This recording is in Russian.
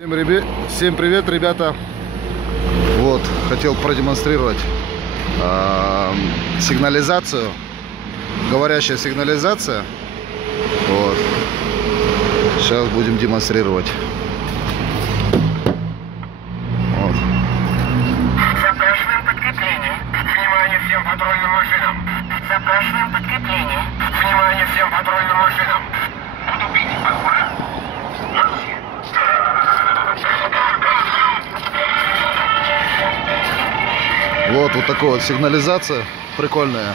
Всем привет, ребята! Вот, хотел продемонстрировать сигнализацию, говорящая сигнализация. Вот, сейчас будем демонстрировать. Вот. Запрашиваем подкрепление. Внимание всем патрульным машинам. Запрашиваем подкрепление. Внимание всем патрульным машинам. Ступени подхода. Вот такая вот сигнализация прикольная.